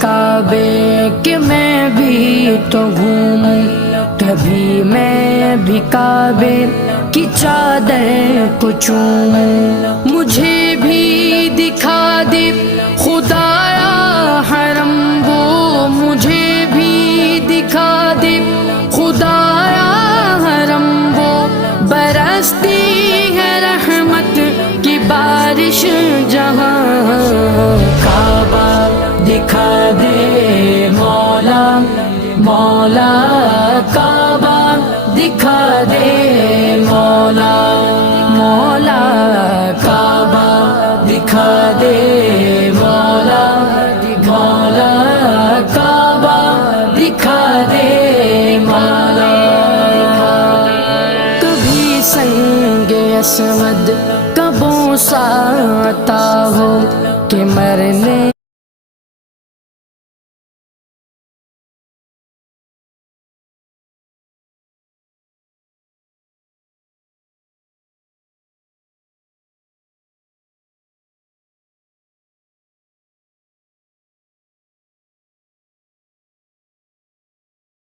کعبے کہ میں بھی تو گھوموں، کبھی میں بھی کعبے کی چادر کو چوموں، مجھے بھی دکھا دے